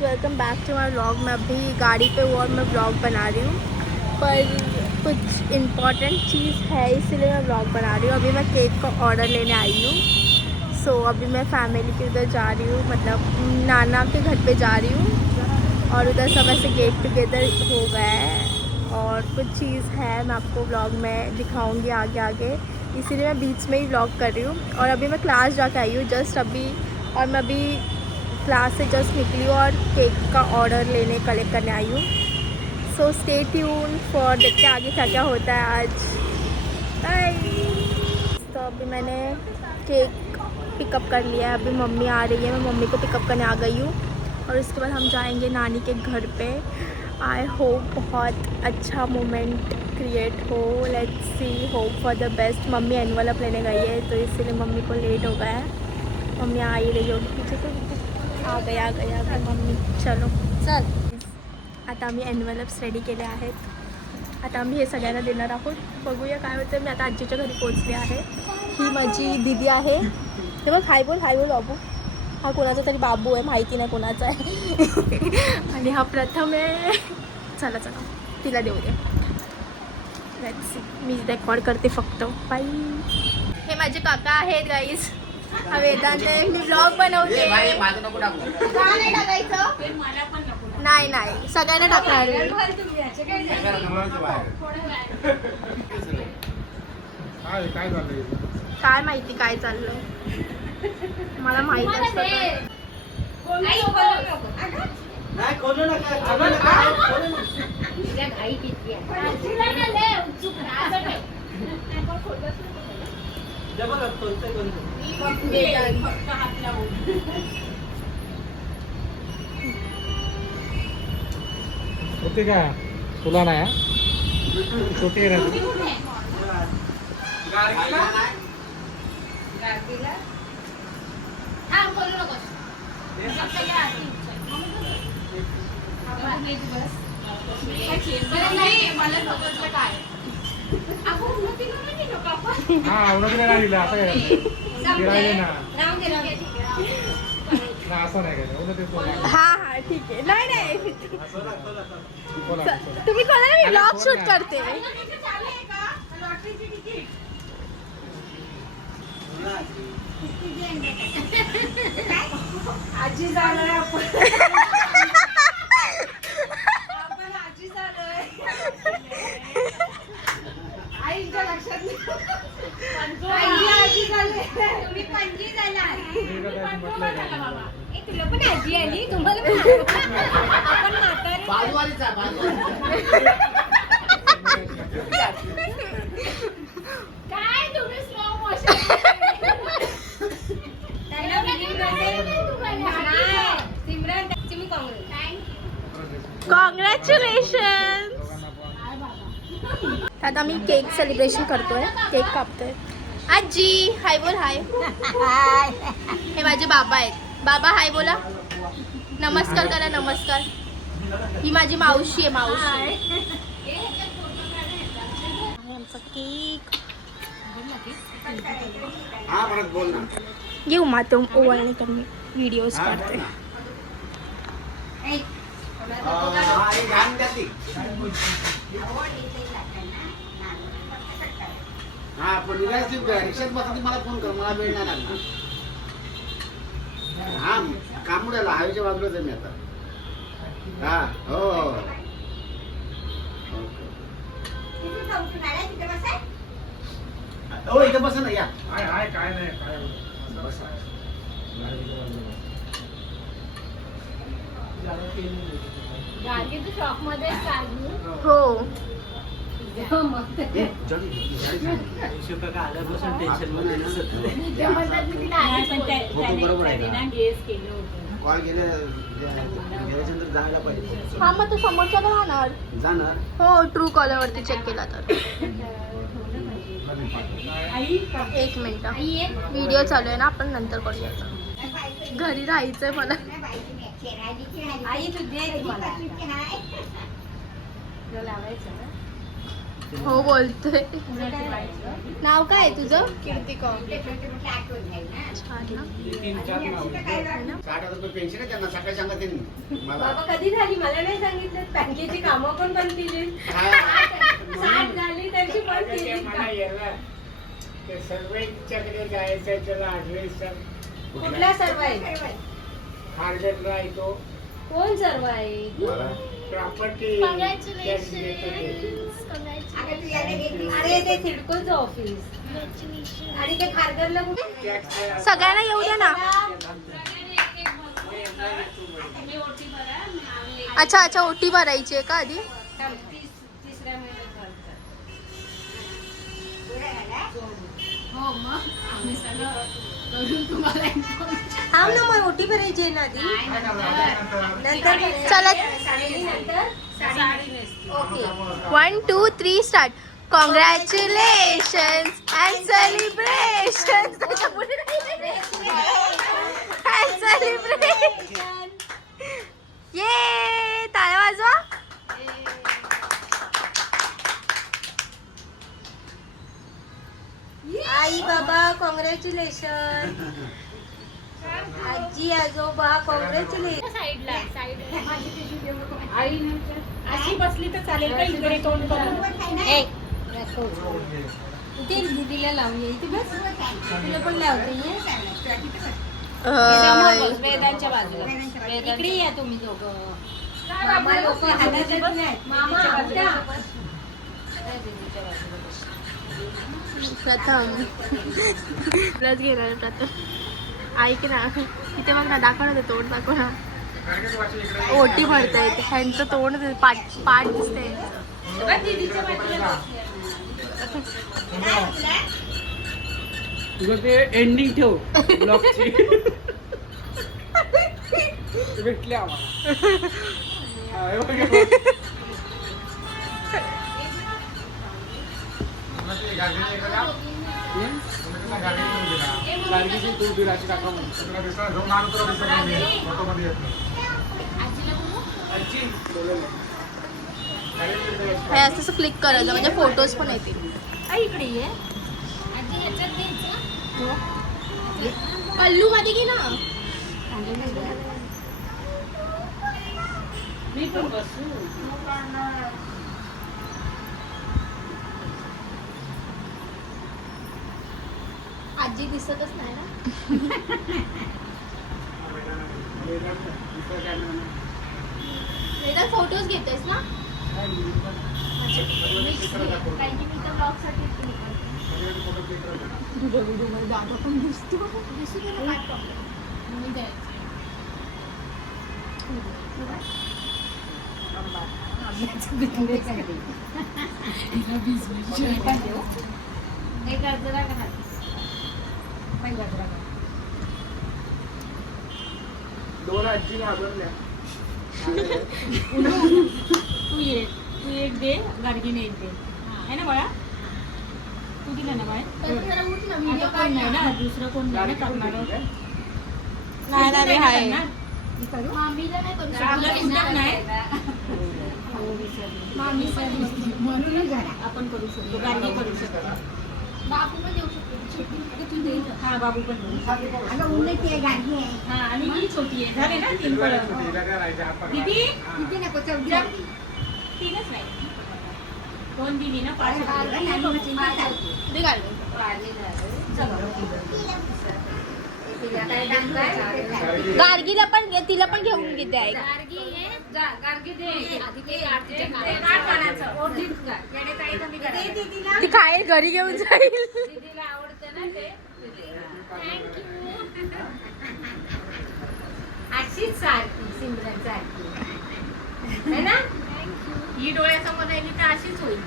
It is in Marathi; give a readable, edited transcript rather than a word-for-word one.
Welcome back to my vlog. मैं अभी गाड़ी पे हूँ और मैं व्लॉग बना रही हूँ, पर कुछ इम्पॉर्टेंट चीज़ है इसलिए मैं व्लॉग बना रही हूँ। अभी मैं केक का ऑर्डर लेने आई हूँ। सो अभी मैं फैमिली के उधर जा रही हूँ, मतलब नाना के घर पे जा रही हूँ और उधर सब ऐसे गेट टुगेदर हो गया है और कुछ चीज़ है मैं आपको व्लॉग में दिखाऊँगी आगे आगे, इसीलिए मैं बीच में ही व्लॉग कर रही हूँ। और अभी मैं क्लास जाके आई हूँ जस्ट अभी, और मैं अभी क्लास से जस्ट निकली हूँ और केक का ऑर्डर लेने कलेक्ट करने आई हूँ। सो स्टे ट्यून फॉर, देखते हैं आगे क्या क्या होता है आज। बाय। तो अभी मैंने केक पिकअप कर लिया है, अभी मम्मी आ रही है, मैं मम्मी को पिकअप करने आ गई हूँ और उसके बाद हम जाएंगे नानी के घर पे। आई होप बहुत अच्छा मोमेंट क्रिएट हो, let's see, hope for the best. Mummy envelope लेने गई है तो इसीलिए मम्मी को लेट हो गया है। मम्मी आ ही रही होगी पीछे, तो आ गई मम्मी। चलो चल, आता आम्ही एनवलप्स रेडी केले आहेत। आता आम्ही हे सगळ्यांना देणार आहोत, बघूया काय होतं। मी आता आजीच्या घरी पोचले आहे। ही माझी दीदी आहे, हे बघ, हाय बोल बाबू। हा कोणाचा तरी बाबू आहे, माहिती नाही कोणाचा आहे आणि हा प्रथम आहे। चला चला तिला देऊ दे, लेट्स सी। मी रेकॉर्ड करते फक्त, बाय। हे माझे काका आहेत गाईज, हा वेदांत आहे, मी ब्लॉग बनवते। नाही टाकायचं, नाही सगळ्यांना टाकणार। काय माहिती काय चाललं, मला माहित असतं। होते का तुला नाही छोटी आहे हा उन्हात नाही दिला असं काय ना असं नाही काय। हा ठीक आहे, नाही तुम्ही कोणाला, मी ब्लॉग शूट करते। आजी झालोय आपण आजी झालोय, आईच्या लक्षात आजी झाले, तुम्ही पणजी झाला, तुला पण आजी आली, तुम्हाला पण आपण म्हातारे बाजूवालीचा काय तुम्ही स्लो मोशन कॉंग्रॅच्युलेशन। आता मी केक सेलिब्रेशन करतोय, केक कापतोय। आजी हाय बोल, हाय। हे माझे बाबा आहेत, बाबा हाय बोला, नमस्कार करा, नमस्कार। ही माझी मावशी आहे, मावशी। आमचा केक घेऊ माते ओवाळणी करून व्हिडिओज काढते। हा पण रिक्षात बसा, मला फोन कर, मला वेळ नाही लागणार। हा कामुड्याला हायवेच्या बाजूलाच आहे मी आता। हा हो हो इथं बसा ना, या काय नाही काय बसा। शॉप मध्ये हो कॉल गेल्यानंतर जायला पाहिजे। हा, मग तो समोरच्याकडे जाणार हो, ट्रू कॉलरवरती चेक केला तर। एक मिनिट, व्हिडिओ चालू आहे ना, आपण नंतर करूया। घरी राहायचंय मला। हो बोलतोय. पुण्याची बायको. नाव काय आहे तुझं? कीर्तिका. छान ना? 60,000 रुपये पेन्शन आहे त्यांना सकाळी सांगा त्यांनी मला. बाबा कधी झाली मला नाही सांगितलं. बँकेची कामं पण बंद केली. हा. 60 झाली तशी बंद केली. सर्वेच्याकडे जायचं त्याला ऍड्रेस कुठला सर्व आहे? खारघरला येतो कोण सर्व आहे? मला प्रॉपर्टी अरे ते सिडकोचं ऑफिस आणि ते खारघरला कुठे? सगळ्यांना येऊ द्या ना. अच्छा अच्छा, ओटी भरायची आहे का आधी? तिसऱ्या महिन्यात भरतात. थांब ना मग ओटी भरायची आहे ना आधी. नंतर चला. नंतर okay. 1 2 3 start. Congratulation and celebration. Celebration. ये टाळ्या वाजवा. आई बाबा कॉंग्रॅच्युलेशन. आजी आजोबा कॉंग्रॅच्युलेशन. अशी बसली तर चालेल का इकडे तोंड करून? ते दीदीला लावूया इथे बस. तुला पण लावते वेदांच्या बाजूला. इकडे या तुम्ही दोघं. मामा लोक हातात नाहीत. मामा आमच्या प्रथम प्लस घेणार प्रथम. ऐक ना, इथे बघ ना, दाखव ना ते तोंड, दाखव ना. ओटी भरतायत, ह्यांचं तोंड पाठ दिसतंय. तुझं ते एंडिंग ठेव ब्लॉगची. भेटले आम्हाला. हा, हे बघ, हे बघ. गाडगेची तू बिराची काका म्हणून. हे असं क्लिक करायचं म्हणजे फोटोज पण येतील. इकडे ये. पल्लू मध्ये घे ना. मी पण बसू. आजी दिसतच नाही ना. वेदा फोटोज घेतेस ना? कारण की मी तर ब्लॉग साठी दादा पण दिसतो. दिसू दे ना, काय प्रॉब्लेम. मी द्यायचं. दोन आजी घाबरल्या. तू एक दे, गाडगीने एक दे. आहे ना बाळा? तू दिला ना बाळा? तर जरा उठ ना, आता व्हिडिओ कोण नाही ना, दुसरं कोण नाही ना करणार. नाही ना, मी आहे. मामीला नाही करू शकत. सुटत नाही. मामी म्हणूनच आपण करू शकतो, गाडगी करू शकतो. बापू पण येऊ शकतो. हा, बाबू पण करू शकतो. हा, आणि ही छोटी आहे. झाले ना 3 फळं. दीदी तीनच नाही, 2 दिली ना, 5 दे गाडी. गार्गीला पण तिला पण घेऊन घेते आहे. ती खाईल, घरी घेऊन जाईल. अशीच सारखी सिमरन सारखी है ना. ही डोळ्यासमोर राहिली तर अशीच होईल.